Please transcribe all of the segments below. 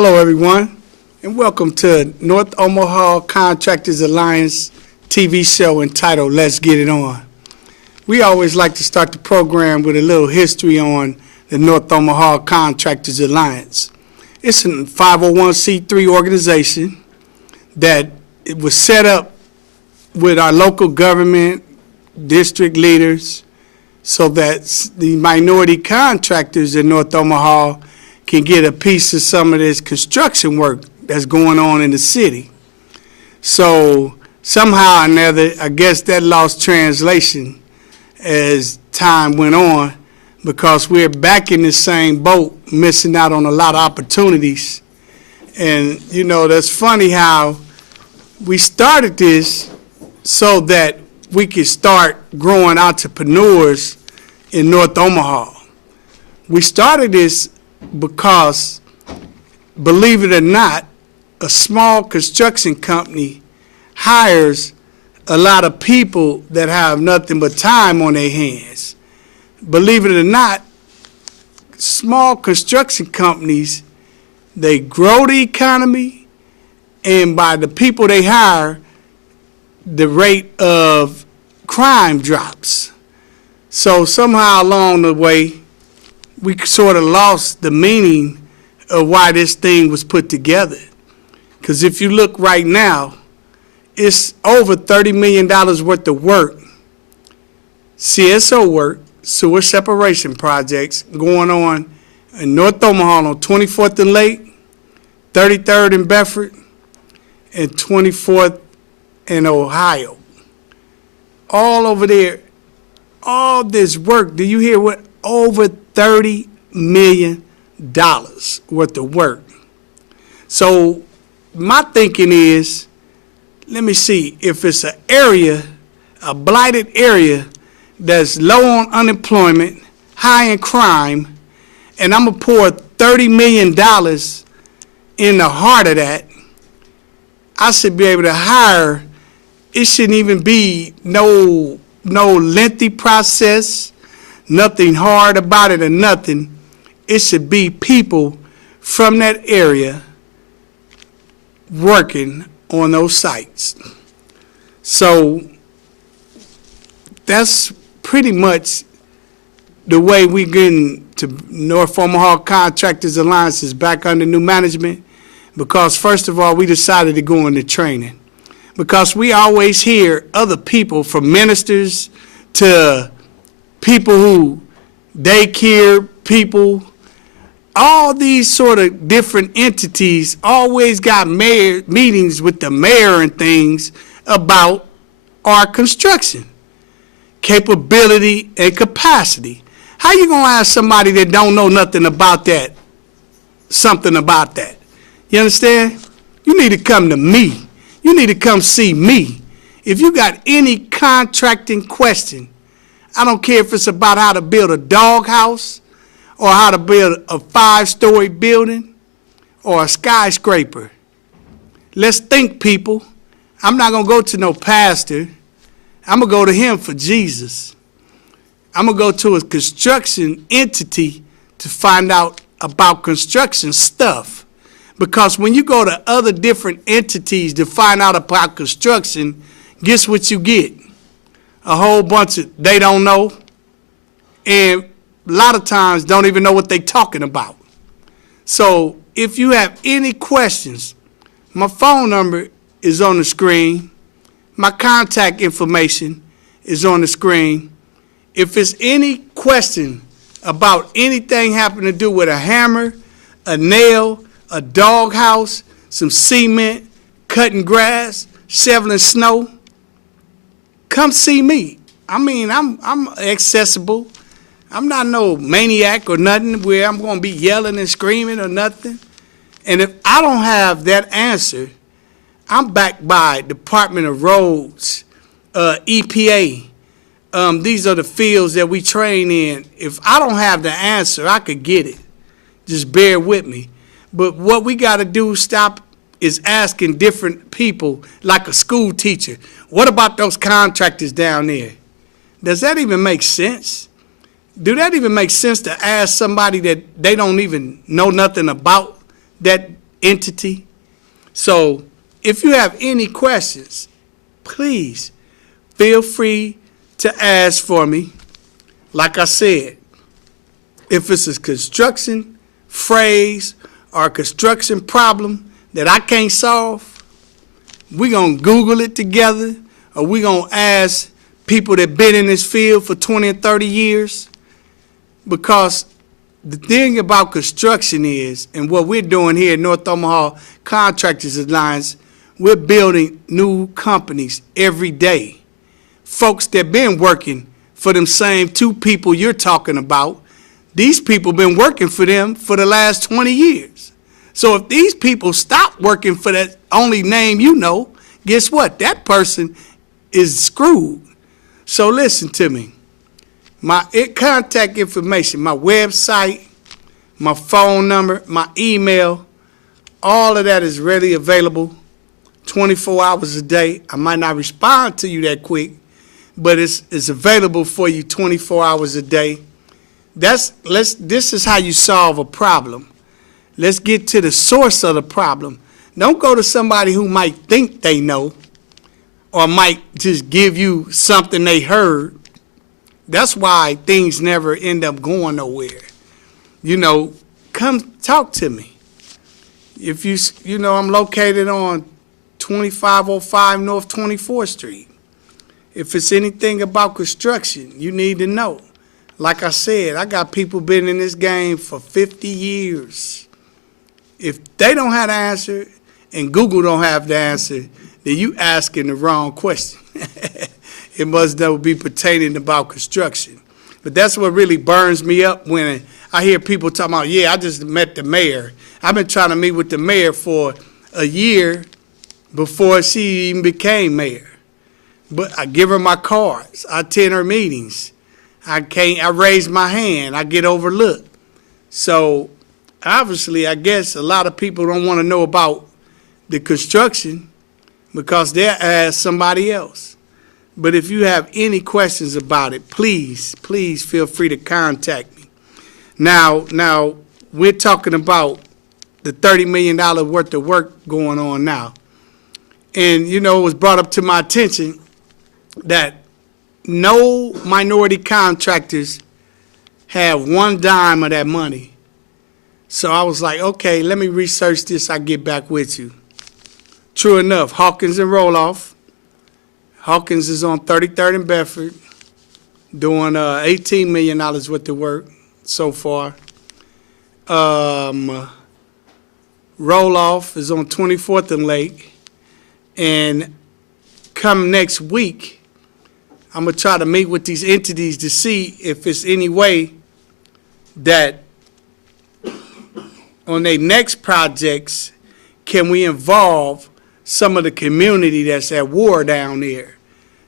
Hello, everyone, and welcome to North Omaha Contractors Alliance TV show entitled Let's Get It On. We always like to start the program with a little history on the North Omaha Contractors Alliance. It's a 501c3 organization that it was set up with our local government, district leaders, so that the minority contractors in North Omaha can get a piece of some of this construction work that's going on in the city. So somehow or another, I guess that lost translation as time went on, because we're back in the same boat, missing out on a lot of opportunities. And, you know, that's funny how we started this so that we could start growing entrepreneurs in North Omaha. We started this because, believe it or not, a small construction company hires a lot of people that have nothing but time on their hands. Believe it or not, small construction companies, they grow the economy, and by the people they hire, the rate of crime drops. So somehow along the way, we sort of lost the meaning of why this thing was put together. Because if you look right now, it's over $30 million worth of work, CSO work, sewer separation projects going on in North Omaha on 24th and Lake, 33rd and Bedford, and 24th in Ohio. All over there, all this work, do you hear what? Over $30 million worth of work. So my thinking is, let me see, if it's an area, a blighted area that's low on unemployment, high in crime, and I'm going to pour $30 million in the heart of that, I should be able to hire. It shouldn't even be no lengthy process, nothing hard about it or nothing. It should be people from that area working on those sites. So that's pretty much the way we getting to North Omaha Contractors Alliance is back under new management, because first of all, we decided to go into training. Because we always hear other people, from ministers to people who daycare people, all these sort of different entities always got meetings with the mayor and things about our construction capability and capacity. How you gonna ask somebody that don't know nothing about that something about that? You understand? You need to come to me. You need to come see me. If you got any contracting question, I don't care if it's about how to build a doghouse or how to build a 5-story building or a skyscraper. Let's think, people. I'm not going to go to no pastor. I'm going to go to him for Jesus. I'm going to go to a construction entity to find out about construction stuff. Because when you go to other different entities to find out about construction, guess what you get? A whole bunch of they don't know, and a lot of times don't even know what they're talking about. So if you have any questions, my phone number is on the screen. My contact information is on the screen. If it's any question about anything having to do with a hammer, a nail, a doghouse, some cement, cutting grass, shoveling snow, come see me. I mean, I'm accessible. I'm not no maniac or nothing where I'm going to be yelling and screaming or nothing. And if I don't have that answer, I'm backed by Department of Roads, EPA. These are the fields that we train in. If I don't have the answer, I could get it. Just bear with me. But what we got to do, stop, is asking different people, like a school teacher, what about those contractors down there? Does that even make sense? Do that even make sense to ask somebody that they don't even know nothing about that entity. So if you have any questions, please feel free to ask for me. Like I said, if it's a construction phrase or a construction problem that I can't solve, we're going to Google it together, or we're going to ask people that been in this field for 20 and 30 years. Because the thing about construction is, and what we're doing here at North Omaha Contractors Alliance, we're building new companies every day. Folks that been working for them same two people you're talking about, these people been working for them for the last 20 years. So if these people stop working for that only name you know, guess what? That person is screwed. So listen to me. My contact information, my website, my phone number, my email, all of that is readily available 24 hours a day. I might not respond to you that quick, but it's available for you 24 hours a day. This is how you solve a problem. Let's get to the source of the problem. Don't go to somebody who might think they know or might just give you something they heard. That's why things never end up going nowhere. Come talk to me. If I'm located on 2505 North 24th Street. If it's anything about construction, you need to know. Like I said, I got people been in this game for 50 years. If they don't have the answer and Google don't have the answer, then you asking the wrong question. It must never be pertaining about construction. But that's what really burns me up when I hear people talking about, I just met the mayor. I've been trying to meet with the mayor for a year before she even became mayor. But I give her my cards. I attend her meetings. I raise my hand. I get overlooked. So obviously, I guess a lot of people don't want to know about the construction because they'll ask somebody else. But if you have any questions about it, please feel free to contact me. Now we're talking about the $30 million worth of work going on now. And, it was brought up to my attention that no minority contractors have one dime of that money. So I was like, okay, let me research this. I'll get back with you. True enough, Hawkins and Roloff. Hawkins is on 33rd and Bedford, doing $18 million worth of work so far. Roloff is on 24th and Lake. And come next week, I'm going to try to meet with these entities to see if there's any way that on their next projects, can we involve some of the community that's at war down there?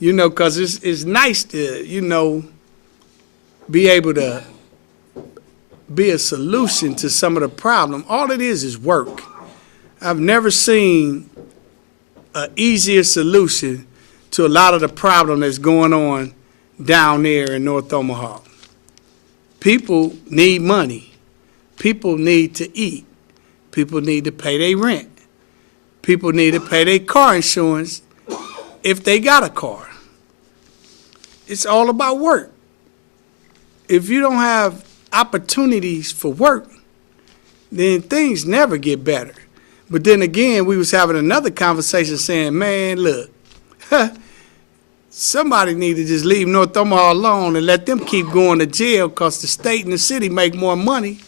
Because it's nice to, be able to be a solution to some of the problem. All it is work. I've never seen an easier solution to a lot of the problem that's going on down there in North Omaha. People need money. People need to eat. People need to pay their rent. People need to pay their car insurance if they got a car. It's all about work. If you don't have opportunities for work, then things never get better. But then again, we was having another conversation saying, man, look, somebody need to just leave North Omaha alone and let them keep going to jail because the state and the city make more money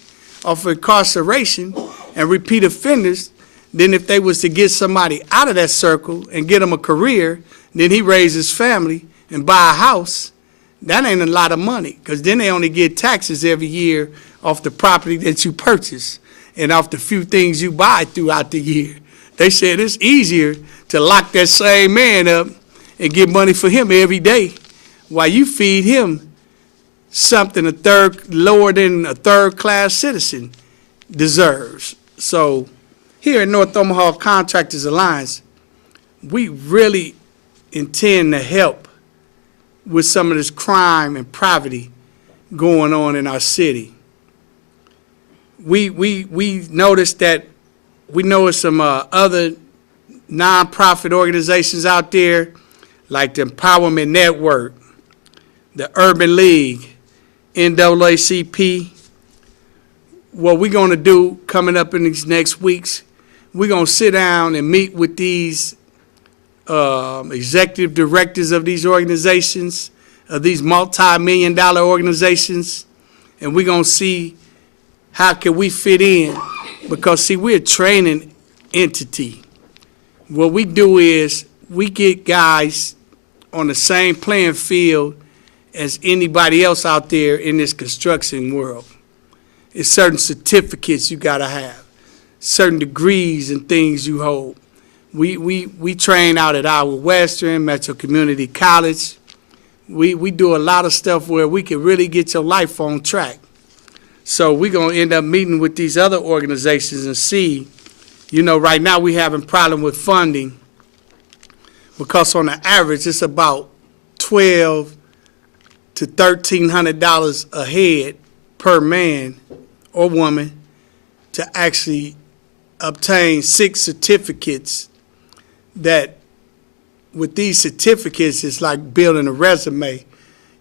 off of incarceration and repeat offenders than if they was to get somebody out of that circle and get them a career, then he raise his family and buy a house. That ain't a lot of money because then they only get taxes every year off the property that you purchase and off the few things you buy throughout the year. They said it's easier to lock that same man up and get money for him every day while you feed him something lower than a third-class citizen deserves. So here at North Omaha Contractors Alliance, we really intend to help with some of this crime and poverty going on in our city. We noticed that we know it's some other nonprofit organizations out there, like the Empowerment Network, the Urban League, NAACP. What we're going to do coming up in these next weeks, we're going to sit down and meet with these executive directors of these organizations, of these multi-million-dollar organizations, and we're going to see how can we fit in. Because, see, we're a training entity. What we do is we get guys on the same playing field as anybody else out there in this construction world. It's certain certificates you got to have, certain degrees and things you hold. We train out at Iowa Western, Metro Community College. We do a lot of stuff where we can really get your life on track. So we're going to end up meeting with these other organizations and see, right now we having problem with funding because on the average it's about $1,200 to $1,300 a head per man or woman to actually obtain 6 certificates. That with these certificates, it's like building a resume.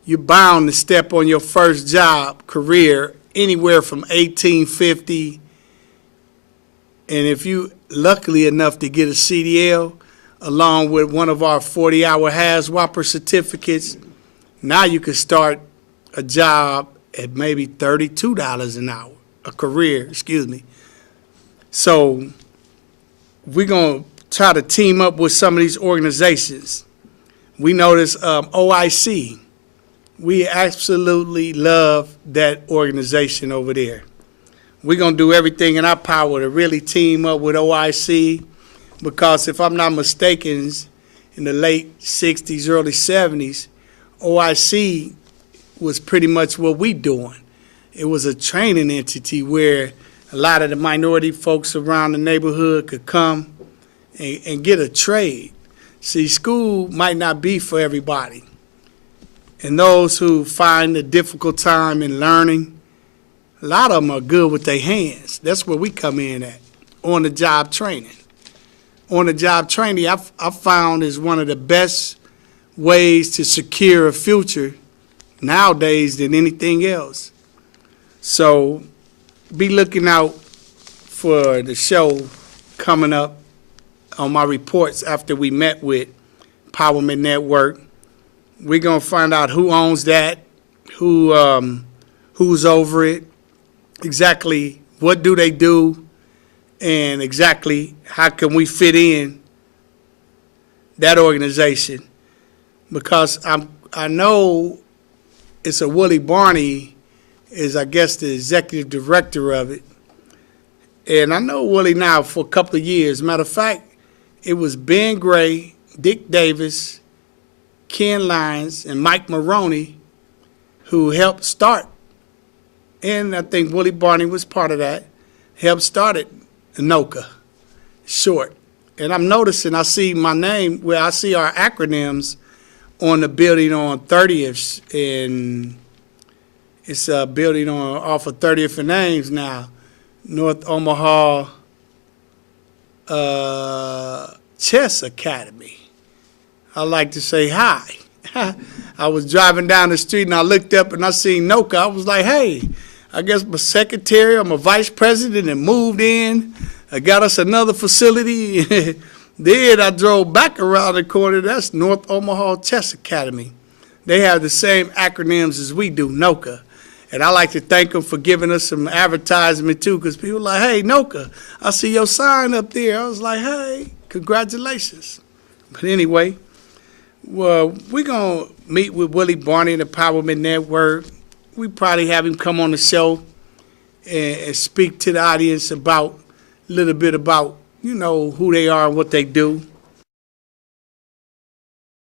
You're bound to step on your first job career anywhere from 1850, and if you luckily enough to get a CDL along with one of our 40-hour HAZWOPER certificates, now you can start a job at maybe $32 an hour, a career, excuse me. So we're going to try to team up with some of these organizations. We notice OIC. We absolutely love that organization over there. We're going to do everything in our power to really team up with OIC because if I'm not mistaken, in the late 60s, early 70s, OIC was pretty much what we doing. It was a training entity where a lot of the minority folks around the neighborhood could come and get a trade. See, school might not be for everybody. And those who find a difficult time in learning, a lot of them are good with their hands. That's where we come in at, on-the-job training. On-the-job training, I found is one of the best ways to secure a future nowadays than anything else. So be looking out for the show coming up on my reports after we met with Empowerment Network. We're going to find out who owns that, who's over it, exactly what do they do, and exactly how can we fit in that organization. Because I know it's a Willie Barney is, I guess, the executive director of it. And I know Willie now for a couple of years. Matter of fact, it was Ben Gray, Dick Davis, Ken Lyons, and Mike Maroney who helped start, and I think Willie Barney was part of that, helped start it, ANOCA, short. And I'm noticing, I see my name, I see our acronyms on the building on 30th, and it's a building off of 30th and Ames now, North Omaha Chess Academy. I like to say hi. I was driving down the street and I looked up and I seen NOCA. I was like, hey, I guess my secretary or my vice president and moved in. I got us another facility. Then I drove back around the corner. That's North Omaha Chess Academy. They have the same acronyms as we do, NOCA. And I like to thank them for giving us some advertisement, too, because people are like, hey, NOCA, I see your sign up there. I was like, hey, congratulations. But anyway, well, we're going to meet with Willie Barney and the Empowerment Network. We probably have him come on the show and speak to the audience about a little bit about, who they are and what they do.